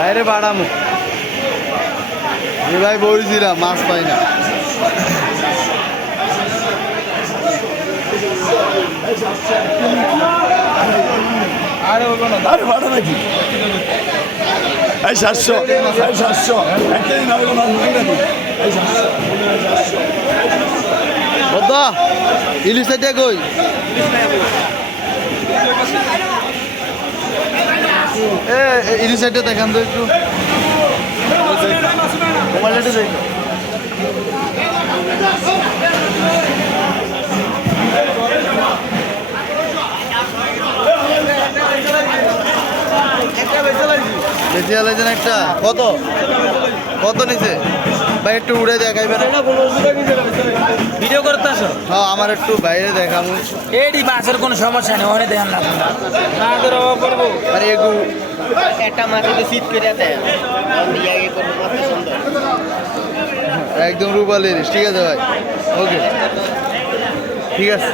বাইরে বাড়ামো ভাই বলছিলাম মাছ পাই না। আরে বলবো না, আরে ভাড়া নাকি? এই 700, এই 700, একটাই না হলো মাছ ভাঙা দিই। এই 700, বদ্দা ইলিশ এটা কই? ইলিশ এটা দেখান তো একটু, মোবাইলটা দেখ। বেশি আলাইছেন একটা, কত কত নিছে ভাই? একটু উড়ে দেখাইবে না? ভিডিও করতে আসো। হ্যাঁ আমার একটু বাইরে দেখাবো। এডি বাসের কোনো সমস্যা নেই, ওখানে দেখান লাগবে না। না তোর অভাব করবো। মানে একটু একটা মাটিতে শীত করে দেয় সুন্দর। একদম রূপালি ইলিশ। ঠিক আছে ভাই, ওকে ঠিক আছে।